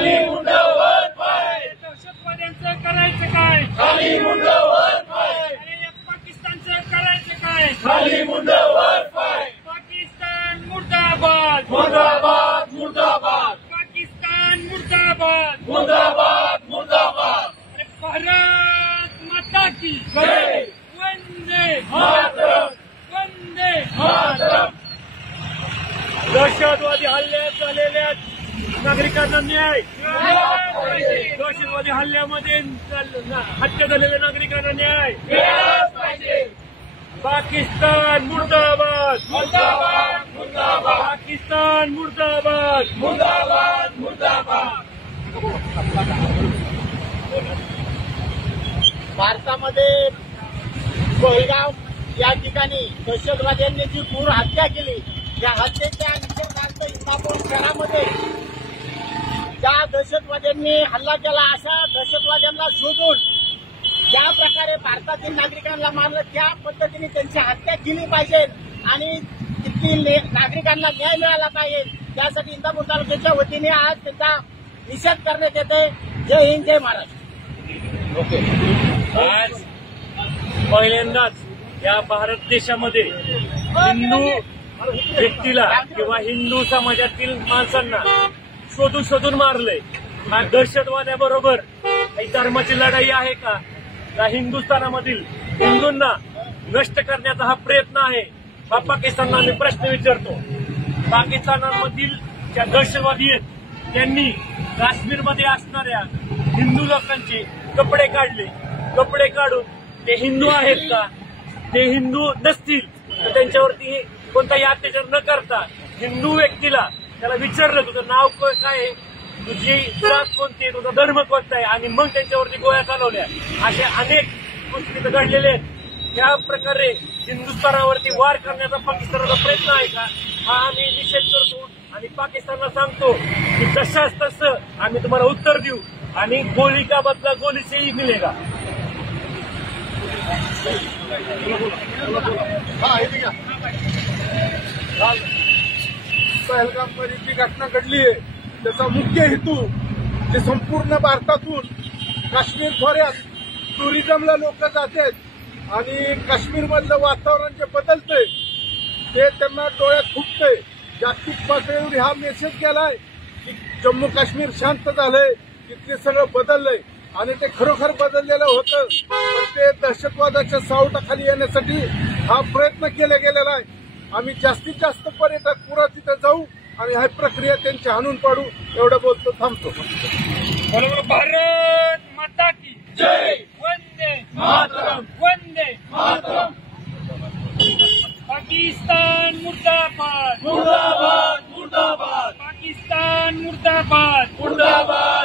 खाली मुंड वर पाय, दहशतवाद्यांचं करायचं काय, खाली मुंड वर पाय, आणि पाकिस्तानचं करायचं काय, खाली मुंड वर पाय, पाकिस्तान मुर्दाबाद, मुर्दाबाद मुर्दाबाद, पाकिस्तान मुर्दाबाद, मुर्दाबाद मुर्दाबाद, भारत माता की जय, वंदे मातरम, वंदे मातरम. दहशतवादी हल्ल्यात झालेल्या नागरिकांना न्याय, दहशतवादी हल्ल्यामध्ये हत्या झालेल्या नागरिकांना न्याय, पाकिस्तान मुर्दाबाद, मुर्दाबाद मुर्दाबाद, पाकिस्तान मुर्दाबाद, मुर्दाबाद मुर्दाबाद. भारतामध्ये कोळगाव या ठिकाणी दहशतवाद्यांनी जी क्रूर हत्या केली, या हत्येच्या निषेधार्थ इंदापूर शहरामध्ये ज्या दहशतवाद्यांनी हल्ला केला अशा दहशतवाद्यांना शोधून ज्या प्रकारे भारतातील नागरिकांना मारलं त्या पद्धतीने त्यांची हत्या केली पाहिजे आणि तिथील नागरिकांना न्याय मिळाला पाहिजे. त्यासाठी इंदापूर तालुक्याच्या वतीने आज त्यांचा निषेध करण्यात येते. जय हिंद, जय महाराष्ट्र. आज पहिल्यांदाच या भारत देशामध्ये हिंदू व्यक्तीला किंवा हिंदू समाजातील माणसांना शोधून शोधून मारलंय. हा दहशतवाद्याबरोबर काही धर्माची लढाई आहे का हिंदुस्थानामधील हिंदूंना नष्ट करण्याचा हा प्रयत्न आहे. हा पाकिस्तानला मी प्रश्न विचारतो. पाकिस्तानामधील ज्या दहशतवादी आहेत त्यांनी काश्मीरमध्ये असणाऱ्या हिंदू लोकांचे कपडे काढले. कपडे काढून ते हिंदू आहेत का, ते हिंदू नसतील तर त्यांच्यावरती कोणताही अत्याचार न करता हिंदू व्यक्तीला त्याला विचारलं तुझं नाव काय आहे, तुझी जात कोणती आहे, तुझा धर्म कोणता आहे, आणि मग त्यांच्यावरती गोळ्या चालवल्या. असे अनेक गोष्टी तिथं घडलेल्या आहेत. त्या प्रकारे हिंदुस्थानावरती वार करण्याचा पाकिस्तानाचा प्रयत्न आहे का, हा आम्ही निषेध करतो आणि पाकिस्तानला सांगतो की जशाच तसं आम्ही तुम्हाला उत्तर देऊ आणि गोली का बदला गोली से ही मिलेगा. पहलगाममध्ये जी घटना घडली आहे त्याचा मुख्य हेतू जे संपूर्ण भारतातून काश्मीर खोऱ्यात टुरिझमला लोक जातात आणि काश्मीरमधलं वातावरण जे बदलतंय ते त्यांना डोळ्यात फुटतंय. जागतिक पातळीवर हा मेसेज गेलाय की जम्मू काश्मीर शांत झालंय, तिथले सगळं बदललंय आणि ते खरोखर बदललेलं होतं. पण ते दहशतवादाच्या सावटाखाली येण्यासाठी हा प्रयत्न केला गेलेला आहे. आम्ही जास्तीत जास्त पर्यटक पुरा तिथे जाऊ आणि ही प्रक्रिया त्यांची हाणून पाडू एवढं बोलतो, थांबतो. भारत माता की जय, वंदे मातरम, वंदे मातरम. पाकिस्तान मुर्दाबाद, मुर्दाबाद मुर्दाबाद, पाकिस्तान मुर्दाबाद, मुर्दाबाद